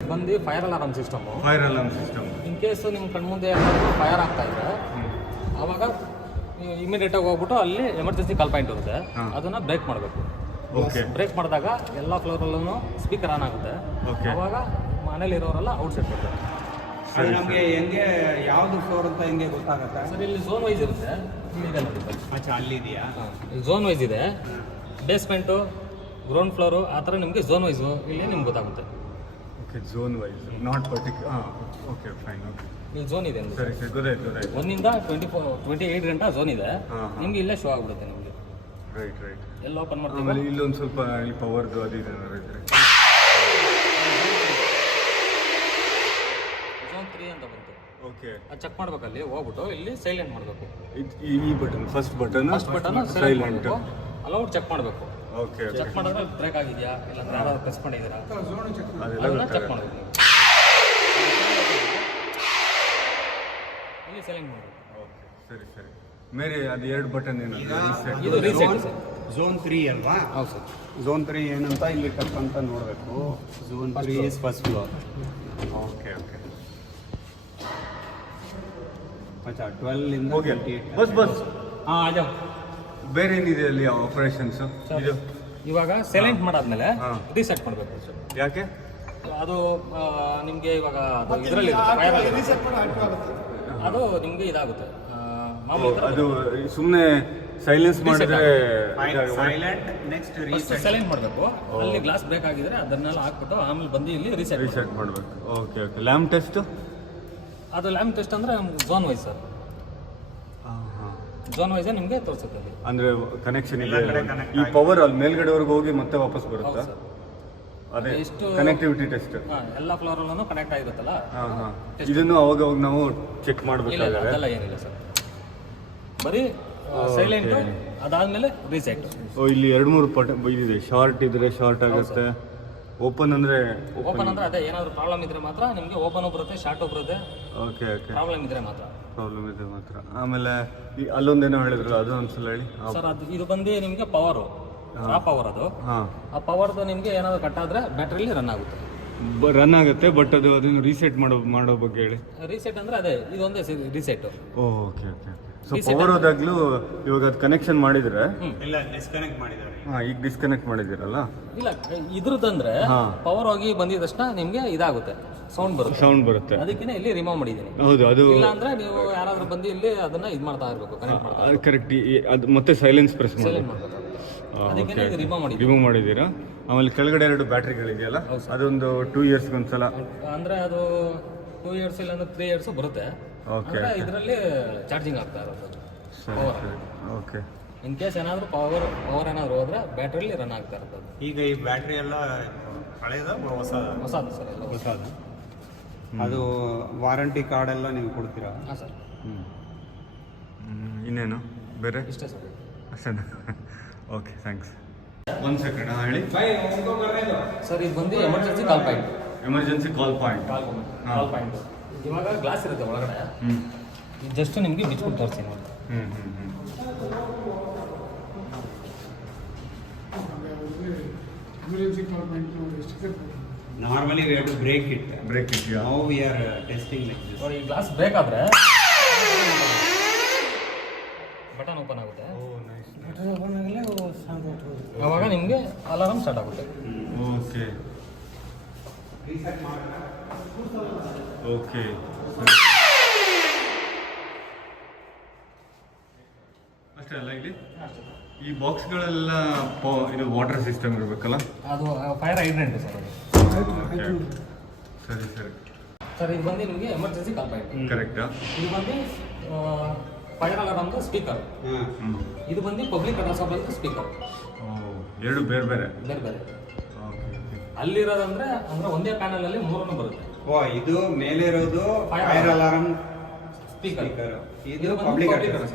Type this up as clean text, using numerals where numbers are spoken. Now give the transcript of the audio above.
ಬಂದು fire alarm system. In case ನಿಮ್ಮ ಕಣ್ಮುಂದೆ ಏನಾದರೂ ಫೈರ್ ಆಗ್ತಾ ಇದ್ರೆ ಆವಾಗ ಇಮಿಡಿಯೇಟಾಗಿ ಹೋಗ್ಬಿಟ್ಟು ಅಲ್ಲಿ ಎಮರ್ಜೆನ್ಸಿ ಕಾಲ್ ಪಾಯಿಂಟ್ ಇರುತ್ತೆ, ಅದನ್ನು ಬ್ರೇಕ್ ಮಾಡಬೇಕು. ಬ್ರೇಕ್ ಮಾಡಿದಾಗ ಎಲ್ಲ ಫ್ಲೋರಲ್ಲೂ ಸ್ಪೀಕರ್ ಆನ್ ಆಗುತ್ತೆ. ಆವಾಗ ಮನೇಲಿರೋರೆಲ್ಲ ಔಟ್ಸೈಡ್ ಬರ್ತಾರೆ. ನಮಗೆ ಹೆಂಗೆ ಯಾವುದು ಫ್ಲೋರ್ ಅಂತ ಹೆಂಗೆ ಗೊತ್ತಾಗುತ್ತೆ ಸರ್? ಇಲ್ಲಿ ಝೋನ್ ವೈಸ್ ಇರುತ್ತೆ. ಇದೆ ನೋಡಿ ಸರ್. ಅಚ್ಚಾ, ಅಲ್ಲಿದೆಯಾ? ಝೋನ್ ವೈಸ್ ಇದೆ. ಬೇಸ್ಮೆಂಟು, ಗ್ರೌಂಡ್ ಫ್ಲೋರು, ಆ ಥರ ನಿಮಗೆ ಝೋನ್ ವೈಸು ಇಲ್ಲಿ ನಿಮ್ಗೆ ಗೊತ್ತಾಗುತ್ತೆ. Okay, zone wise, not particular. Okay, fine. Okay, ಇಲ್ಲಿ ಝೋನ್ ಇದೆ. ಸರಿ ಸರಿ, ಗೊತ್ತಾಯ್ತು. 1 ಇಂದ 28 ಗಂಟೆ ಝೋನ್ ಇದೆ. ನಿಮಗೆ ಇಲ್ಲೇ ಶೋ ಆಗ್ಬಿಡುತ್ತೆ ನಿಮಗೆ. Right right. ಎಲ್ಲ ಓಪನ್ ಮಾಡ್ತೀವಿ. ಆಮೇಲೆ ಇಲ್ಲೊಂದು ಸ್ವಲ್ಪ ಇಲ್ಲಿ ಪವರ್ದು ಅದು ಇದೆ ಇದ್ರೆ ಝೋನ್ 3 ಅಂತ ಬಂತು. ಓಕೆ, ಅದು ಚೆಕ್ ಮಾಡ್ಬೇಕಲ್ಲಿ ಹೋಗ್ಬಿಟ್ಟು ಇಲ್ಲಿ ಸೈಲೆಂಟ್ ಮಾಡಬೇಕು. ಈ button, first button silent allowed check ಮಾಡಬೇಕು. ಓಕೆ, ಚೆಕ್ ಮಾಡಿದ್ರೆ ಬ್ರೇಕ್ ಆಗಿದೆಯಾ ಇಲ್ಲ ಯಾರಾದ್ರು ಪ್ರೆಸ್ ಮಾಡಿದ್ದೀರಾ ಅದನ್ನ ಚೆಕ್ ಮಾಡಬೇಕು. ಇಲ್ಲಿ ಸೈಲೆಂಟ್ ಮಾಡಬೇಕು. ಓಕೆ, ಸರಿ ಸರಿ. ಮೇರೆ ಅದು 2 ಬಟನ್ ಏನು? ಇದು ರೀಸೆಟ್ ಸರ್. ಝೋನ್ 3 ಅಲ್ವಾ? ಹೌದು ಸರ್. ಝೋನ್ 3 ಏನಂತ ಇಲ್ಲಿ ತಕ್ಕಂತ ನೋಡಬೇಕು. Zone 3 is first floor. Okay okay. ಅಚ್ಚಾ, 12 ಇಂದ ಓಕೆ, 28. ಬಸ್ ಹಾಂ, ಆಜಾ. ಬೇರೆ ಏನಿದೆ ಅಲ್ಲಿ ಆಪರೇಷನ್ಸ್? ಇದು ಇವಾಗ ಸೈಲೆಂಟ್ ಮಾಡಾದ್ಮೇಲೆ ರೀಸೆಟ್ ಮಾಡಬೇಕು ಸರ್. ಯಾಕೆ? ಅದು ನಿಮಗೆ ಇವಾಗ ಇದರಲ್ಲಿ ಅದು ನಿಮಗೆ ಇದಾಗುತ್ತೆ. ಅದು ಸುಮ್ಮನೆ ಸೈಲೆನ್ಸ್ ಮಾಡಿದ್ರೆ ಸೈಲೆಂಟ್, ನೆಕ್ಸ್ಟ್ ರೀಸೆಟ್. ಸೈಲೆಂಟ್ ಮಾಡಬೇಕು. ಅಲ್ಲಿ ಗ್ಲಾಸ್ ಬ್ರೇಕ್ ಆಗಿದ್ರೆ ಅದನ್ನೆಲ್ಲ ಹಾಕ್ಬಿಟ್ಟು ಆಮೇಲೆ ಬಂದು ಇಲ್ಲಿ ರೀಸೆಟ್ ಮಾಡಬೇಕು. Okay okay. Lamp test? ಅದು ಲ್ಯಾಂಪ್ ಟೆಸ್ಟ್ ಅಂದರೆ ಝೋನ್ ವೈಸ್ ಸರ್. ಝೋನ್ ವೈಸೇ ನಿಮಗೆ ತೋರಿಸುತ್ತೆ. ಅಂದ್ರೆ ಕನೆಕ್ಷನ್ ಇದೆ. ಈ ಪವರ್ ಅಲ್ಲಿ ಮೇಲ್ಗಡೆವರೆಗೂ ಹೋಗಿ ಮತ್ತೆ ವಾಪಸ್ ಬರುತ್ತಾ? ಅದೇ ಎಷ್ಟು ಕನೆಕ್ಟಿವಿಟಿ ಟೆಸ್ಟ್. ಎಲ್ಲ ಫ್ಲೋರಲ್ಲೂ ಕನೆಕ್ಟ್ ಆಗಿರುತ್ತಲ್ಲ, ಇದನ್ನು ಅವಾಗ ನಾವು ಚೆಕ್ ಮಾಡಬೇಕಾಗುತ್ತೆ. ಅದೆಲ್ಲ ಏನಿಲ್ಲ ಸರ್, ಬರೀ ಸೈಲೆಂಟ್ ಅದಾದ್ಮೇಲೆ ರೀಸೆಟ್. ಇಲ್ಲಿ 2-3 ಪಟ್ ಇದಿದೆ. ಶಾರ್ಟ್ ಇದ್ರೆ ಶಾರ್ಟ್ ಆಗುತ್ತೆ. ಓಪನ್ ಅಂದ್ರೆ ಅದೇ ಏನಾದ್ರು ಪ್ರಾಬ್ಲಮ್ ಇದ್ರೆ ಮಾತ್ರ ನಿಮಗೆ ಓಪನ್ ಬರುತ್ತೆ, ಶಾರ್ಟ್ ಬರುತ್ತೆ. Okay okay. ಪ್ರಾಬ್ಲಮ್ ಇದ್ರೆ ಮಾತ್ರ. ಆಮೇಲೆ ಅಲ್ಲೊಂದೇನೋ ಹೇಳಿದ್ರಲ್ಲ, ಅದು ಒಂದ್ಸಲ ಹೇಳಿ ಸರ್. ಅದು ಇದು ಬಂದು ನಿಮಗೆ ಪವರು, ಆ ಪವರ್. ಅದು ಆ ಪವರ್ದು ನಿಮಗೆ ಏನಾದ್ರು ಕಟ್ ಆದ್ರೆ ಬ್ಯಾಟ್ರಿಲಿ ರನ್ ಆಗುತ್ತೆ. ರನ್ ಆಗುತ್ತೆ. ಬಟ್ ಅದನ್ನು ರೀಸೆಟ್ ಮಾಡೋ ಬಗ್ಗೆ ಹೇಳಿ. ರೀಸೆಟ್ ಅಂದ್ರೆ ಅದೇ ಇದೊಂದೇ reset. Okay okay. So power ಹೋದಾಗ್ಲೂ ಇವಾಗ ಅದು ಕನೆಕ್ಷನ್ ಮಾಡಿದ್ರೆ ಇಲ್ಲ, ಡಿಸ್ಕನೆಕ್ಟ್ ಮಾಡಿದ್ದಾರೆ. ಈಗ ಡಿಸ್ಕನೆಕ್ಟ್ ಮಾಡಿದಿರಲ್ಲ, ಇಲ್ಲ ಇದ್ರದಂದ್ರೆ ಪವರ್ ಹೋಗಿ ಬಂದಿದ ತಕ್ಷಣ ನಿಮ್ಗೆ ಇದಾಗುತ್ತೆ, ಸೌಂಡ್ ಬರುತ್ತೆ. ಅದಕ್ಕೆ ಇಲ್ಲಿ ರಿಮೂವ್ ಮಾಡಿದ್ದೀನಿ. ಹೌದು, ಅದು ಇಲ್ಲ ಅಂದ್ರೆ ನೀವು ಯಾರಾದ್ರೂ ಬಂದು ಇಲ್ಲಿ ಅದನ್ನ ಇದು ಮಾಡ್ತಾ ಇರಬೇಕು, ಕನೆಕ್ಟ್ ಮಾಡ್ತಾ ಇರಬೇಕು. ಕರೆಕ್ಟ್. ಅದು ಮತ್ತೆ ಸೈಲೆನ್ಸ್ ಪ್ರೆಸ್ ಸೈಲೆಂಟ್ ಮಾಡಬೇಕು. ಅದಕ್ಕೆ ರಿಮೂವ್ ಮಾಡಿದ್ದೀರಾ. ಆಮೇಲೆ ಕೆಳಗಡೆ 2 ಬ್ಯಾಟ್ರಿಗಳಿದೆಯಲ್ಲ, ಅದೊಂದು 2 ಇಯರ್ಸ್ ಒಂದ್ಸಲ, ಅಂದ್ರೆ ಅದು 2 ಇಯರ್ಸ್ ಇಲ್ಲ ಅಂದ್ರೆ 3 ಇಯರ್ಸ್ ಬರುತ್ತೆ. ಓಕೆ. ಇದರಲ್ಲಿ ಚಾರ್ಜಿಂಗ್ ಆಗ್ತಾ ಇರೋದು. ಓಕೆ. ಇನ್ ಕೇಸ್ ಏನಾದ್ರು ಪವರ್ ಏನಾದ್ರು ಹೋದ್ರೆ ಬ್ಯಾಟ್ರಿಲಿ ರನ್ ಆಗ್ತಾ ಇರ್ತದೆ. ಈಗ ಈ ಬ್ಯಾಟ್ರಿ ಎಲ್ಲ ಹಳೇದ ಹೊಸದು ಸರ್, ಎಲ್ಲ ಹೊಸದು. ಅದು ವಾರಂಟಿ ಕಾರ್ಡ್ ಎಲ್ಲ ನೀವು ಕೊಡ್ತೀರಾ? ಹಾಂ ಸರ್. ಇನ್ನೇನು ಬೇರೆ? ಇಷ್ಟೇ ಸರ್. ಅಷ್ಟೇನಾ? Okay, thanks. 1 ಸೆಕೆಂಡ್ ಹೇಳಿ ಸರ್. ಇದು ಬಂದು emergency call point. Emergency call point. Call point ಇವಾಗ ಗ್ಲಾಸ್ ಇರುತ್ತೆ ಒಳಗಡೆ. ಜಸ್ಟ್ ನಿಮಗೆ ಬಿಚ್ಬಿಟ್ಟು ತೋರಿಸಿ ನೋಡಿ. Normally we have to break it. Yeah. Now we are testing like this. ಈ ಗ್ಲಾಸ್ ಬ್ರೇಕ್ ಆದ್ರೆ ಬಟನ್ ಓಪನ್ ಆಗುತ್ತೆ. ಅವಾಗ ನಿಮಗೆ ಅಲಾರಮ್ ಸ್ಟಾರ್ಟ್ ಆಗುತ್ತೆ. Okay okay. ಅಷ್ಟೇ ಅಲ್ಲ, ಇಲ್ಲಿ ಈ ಬಾಕ್ಸ್ಗಳೆಲ್ಲ ಇದು ವಾಟರ್ ಸಿಸ್ಟಮ್ ಇರಬೇಕಲ್ಲ? ಅದು ಫೈರ್ ಹೈಡ್ರೆಂಟ್ ಸರ್. ಅದು ಸರಿ ಸರಿ ಸರ್. ಇದು ಬಂದು ನಿಮಗೆ ಎಮರ್ಜೆನ್ಸಿ ಕಾಲ್ ಪಾಯಿಂಟ್. ಕರೆಕ್ಟಾ? ಇದು ಬಂದು ಫೈರ್ ಅಲಾರಮ್ದು ಸ್ಪೀಕರ್. ಇದು ಬಂದು ಪಬ್ಲಿಕ್ ಅಡ್ರೆಸ್ ಆಫ್ ಸ್ಪೀಕರ್. 2 ಬೇರೆ ಬೇರೆ. ಅಲ್ಲಿರೋದಂದ್ರೆ ಒಂದೇ ಪ್ಯಾನಲ್ ಅಲ್ಲಿ 3 ಬರುತ್ತೆ. ಇದು ಮೇಲೆ ಇರೋದು ಫೈರ್ ಅಲಾರಂ ಸ್ಪೀಕರ್. ಇದು ಪಬ್ಲಿಕ್ ಅಡ್ರೆಸ್.